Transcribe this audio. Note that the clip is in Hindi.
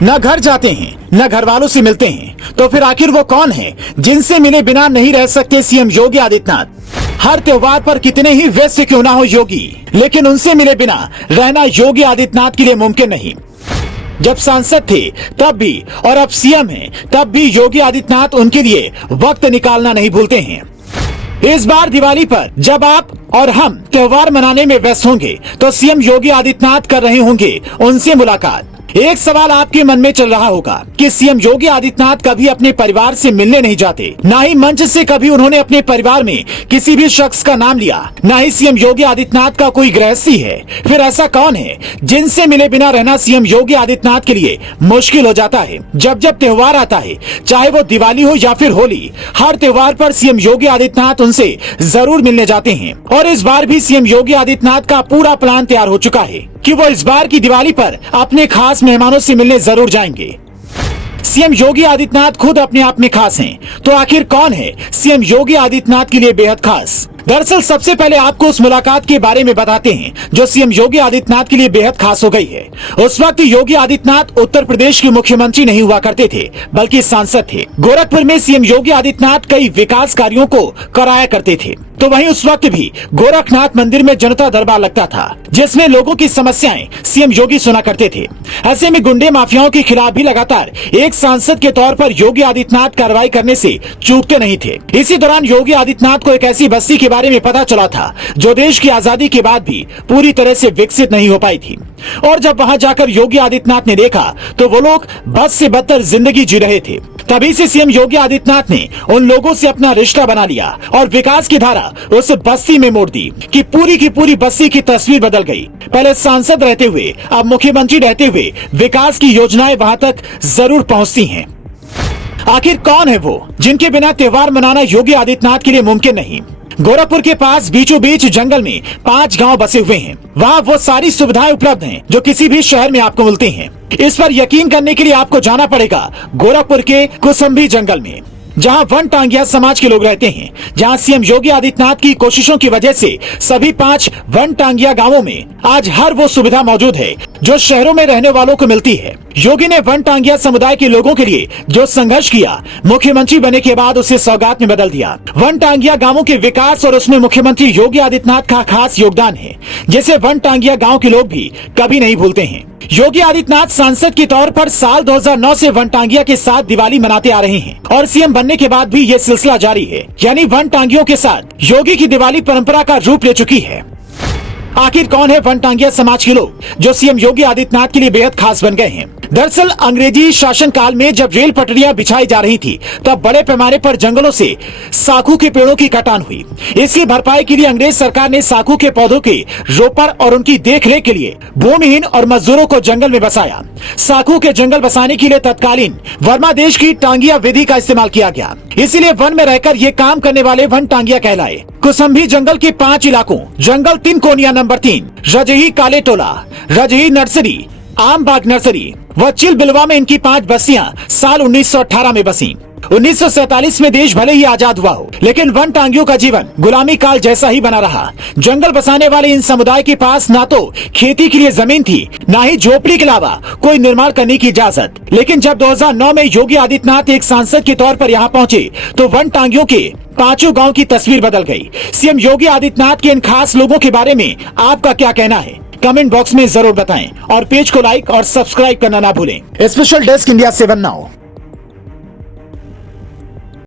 न घर जाते हैं न घर वालों से मिलते हैं, तो फिर आखिर वो कौन है जिनसे मिले बिना नहीं रह सकते सीएम योगी आदित्यनाथ। हर त्योहार पर कितने ही व्यस्त क्यों ना हो योगी, लेकिन उनसे मिले बिना रहना योगी आदित्यनाथ के लिए मुमकिन नहीं। जब सांसद थे तब भी और अब सीएम हैं तब भी योगी आदित्यनाथ उनके लिए वक्त निकालना नहीं भूलते हैं। इस बार दिवाली पर जब आप और हम त्योहार मनाने में व्यस्त होंगे तो सीएम योगी आदित्यनाथ कर रहे होंगे उनसे मुलाकात। एक सवाल आपके मन में चल रहा होगा कि सीएम योगी आदित्यनाथ कभी अपने परिवार से मिलने नहीं जाते, ना ही मंच से कभी उन्होंने अपने परिवार में किसी भी शख्स का नाम लिया, ना ही सीएम योगी आदित्यनाथ का कोई गृहस्थी है। फिर ऐसा कौन है जिनसे मिले बिना रहना सीएम योगी आदित्यनाथ के लिए मुश्किल हो जाता है। जब जब त्योहार आता है, चाहे वो दिवाली हो या फिर होली, हर त्योहार पर सीएम योगी आदित्यनाथ उनसे जरूर मिलने जाते हैं। और इस बार भी सीएम योगी आदित्यनाथ का पूरा प्लान तैयार हो चुका है कि वो इस बार की दिवाली पर अपने खास मेहमानों से मिलने जरूर जाएंगे। सीएम योगी आदित्यनाथ खुद अपने आप में खास हैं, तो आखिर कौन है सीएम योगी आदित्यनाथ के लिए बेहद खास। दरअसल सबसे पहले आपको उस मुलाकात के बारे में बताते हैं जो सीएम योगी आदित्यनाथ के लिए बेहद खास हो गई है। उस वक्त योगी आदित्यनाथ उत्तर प्रदेश के मुख्यमंत्री नहीं हुआ करते थे, बल्कि सांसद थे। गोरखपुर में सीएम योगी आदित्यनाथ कई विकास कार्यों को कराया करते थे। तो वहीं उस वक्त भी गोरखनाथ मंदिर में जनता दरबार लगता था, जिसमें लोगों की समस्याएं सीएम योगी सुना करते थे। ऐसे में गुंडे माफियाओं के खिलाफ भी लगातार एक सांसद के तौर पर योगी आदित्यनाथ कार्रवाई करने से चूकते नहीं थे। इसी दौरान योगी आदित्यनाथ को एक ऐसी बस्ती के बारे में पता चला था जो देश की आजादी के बाद भी पूरी तरह से विकसित नहीं हो पाई थी। और जब वहां जाकर योगी आदित्यनाथ ने देखा तो वो लोग बद से बदतर जिंदगी जी रहे थे। तभी से सीएम योगी आदित्यनाथ ने उन लोगों से अपना रिश्ता बना लिया और विकास की धारा उस बस्ती में मोड़ दी कि पूरी की पूरी बस्ती की तस्वीर बदल गई। पहले सांसद रहते हुए अब मुख्यमंत्री रहते हुए विकास की योजनाएं वहां तक जरूर पहुंचती हैं। आखिर कौन है वो जिनके बिना त्योहार मनाना योगी आदित्यनाथ के लिए मुमकिन नहीं। गोरखपुर के पास बीचों बीच जंगल में 5 गांव बसे हुए हैं। वहाँ वो सारी सुविधाएं उपलब्ध हैं जो किसी भी शहर में आपको मिलती हैं। इस पर यकीन करने के लिए आपको जाना पड़ेगा गोरखपुर के कुसुम्भी जंगल में, जहां वन टांगिया समाज के लोग रहते हैं। जहां सीएम योगी आदित्यनाथ की कोशिशों की वजह से सभी 5 वन टांगिया गांवों में आज हर वो सुविधा मौजूद है जो शहरों में रहने वालों को मिलती है। योगी ने वन टांगिया समुदाय के लोगों के लिए जो संघर्ष किया, मुख्यमंत्री बने के बाद उसे सौगात में बदल दिया। वन टांगिया गांवों के विकास और उसमें मुख्यमंत्री योगी आदित्यनाथ का खास योगदान है, जिसे वन टांगिया गाँव के लोग भी कभी नहीं भूलते हैं। योगी आदित्यनाथ सांसद के तौर पर साल 2009 से वन टांगिया के साथ दिवाली मनाते आ रहे हैं और सीएम बनने के बाद भी ये सिलसिला जारी है। यानी वन टांगियों के साथ योगी की दिवाली परंपरा का रूप ले चुकी है। आखिर कौन है वन टांगिया समाज के लोग जो सीएम योगी आदित्यनाथ के लिए बेहद खास बन गए हैं। दरअसल अंग्रेजी शासन काल में जब रेल पटरियां बिछाई जा रही थी, तब बड़े पैमाने पर जंगलों से साखू के पेड़ों की कटान हुई। इसकी भरपाई के लिए अंग्रेज सरकार ने साखू के पौधों के रोपण और उनकी देखरेख के लिए भूमिहीन और मजदूरों को जंगल में बसाया। साखू के जंगल बसाने के लिए तत्कालीन वर्मा देश की टांगिया विधि का इस्तेमाल किया गया। इसीलिए वन में रहकर ये काम करने वाले वन टांगिया कहलाए। कुसुम्भी जंगल के 5 इलाकों जंगल 3 कोनिया नंबर 3, रजही काले टोला, रजही नर्सरी, आम बाग नर्सरी व चिल बिलवा में इनकी 5 बस्तियां साल 1918 में बसी। 1947 में देश भले ही आजाद हुआ हो, लेकिन वन टांगियों का जीवन गुलामी काल जैसा ही बना रहा। जंगल बसाने वाले इन समुदाय के पास ना तो खेती के लिए जमीन थी, ना ही झोपड़ी के अलावा कोई निर्माण करने की इजाजत। लेकिन जब 2009 में योगी आदित्यनाथ एक सांसद के तौर पर यहाँ पहुँचे तो वन टांगियों के 5 गाँव की तस्वीर बदल गई। सीएम योगी आदित्यनाथ के इन खास लोगों के बारे में आपका क्या कहना है, कमेंट बॉक्स में जरूर बताएं और पेज को लाइक और सब्सक्राइब करना ना भूलें। Special desk India 7 now.